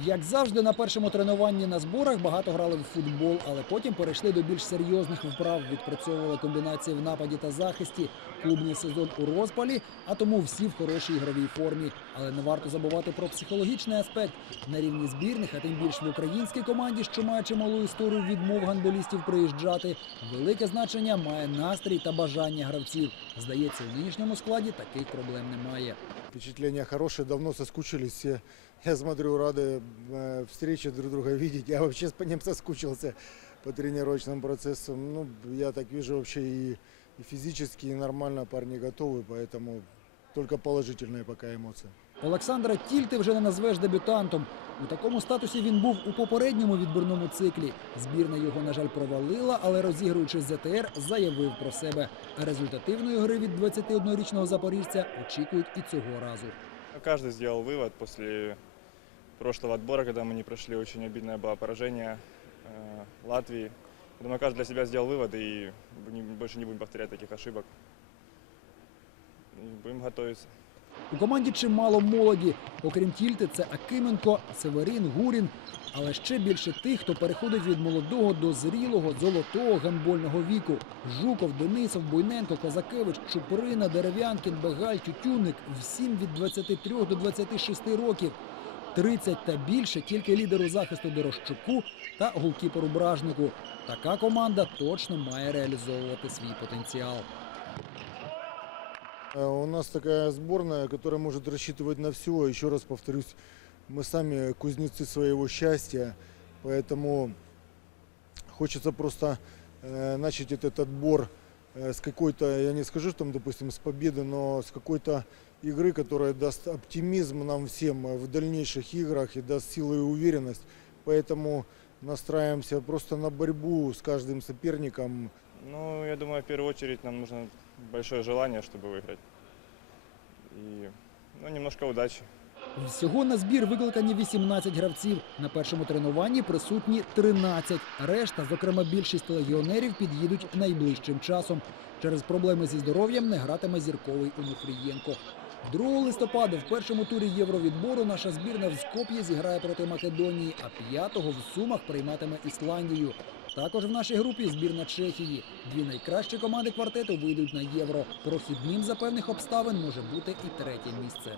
Як завжди, на першому тренуванні на зборах багато грали в футбол, але потім перейшли до більш серйозних вправ, відпрацьовували комбінації в нападі та захисті. Клубний сезон у розпалі, а тому всі в хорошій ігровій формі. Але не варто забувати про психологічний аспект на рівні збірних, а тим більш в українській команді, що має чималу історію відмов ганболістів приїжджати. Велике значення має настрій та бажання гравців. Здається, у нинішньому складі таких проблем немає. Впечатления хорошие, давно соскучились. Я смотрю, рады э, встречи друг друга видеть. Я вообще по ним соскучился по тренировочным процессам. Ну, я так вижу вообще и, и физически, и нормально парни готовы, поэтому только положительные пока эмоции. Олександра Тільти вже не назвеш дебютантом. У такому статусі він був у попередньому відбірному циклі. Збірна його, на жаль, провалила, але розігруючи з ЗТР, заявив про себе. А результативної гри від 21-річного запоріжця очікують і цього разу. Ну, Каждый сделал вывод после прошлого отбора, когда мы не прошли. Очень обидное было поражение э, Латвии. Я думаю, каждый для себя сделал вывод и не- больше не будем повторять таких ошибок. И будем готовиться. У команді чимало молоді. Окрім Тільти, це Акименко, Северін, Гурін. Але ще більше тих, хто переходить від молодого до зрілого, золотого гандбольного віку. Жуков, Денисов, Буйненко, Козакевич, Чуприна, Дерев'янкін, Бегаль, Тютюнник. Всім від 23 до 26 років. 30 та більше тільки лідеру захисту Дорощуку та голкіперу Бражнику. Така команда точно має реалізовувати свій потенціал. Э, У нас такая сборная, которая может рассчитывать на все. Еще раз повторюсь, мы сами кузнецы своего счастья, поэтому хочется просто э, начать этот отбор э, с какой-то, я не скажу, там, допустим, с победы, но с какой-то игры, которая даст оптимизм нам всем э, в дальнейших играх и даст силу и уверенность. Поэтому настраиваемся просто на борьбу с каждым соперником, Ну, я думаю, в первую очередь нам нужно большое желание, чтобы выиграть. И ну, немножко удачи. Всього на збір викликані 18 гравців. На першому тренуванні присутні 13. Решта, зокрема більшість легіонерів, під'їдуть найближчим часом. Через проблеми зі здоров'ям не гратиме зірковий Онуфрієнко. 2 листопада в першому турі євровідбору наша збірна в Скоп'ї зіграє проти Македонії, а 5-го в Сумах прийматиме Ісландію. Також в нашій групі збірна Чехії. Дві найкращі команди квартету вийдуть на євро. Прохідним за певних обставин може бути і третє місце.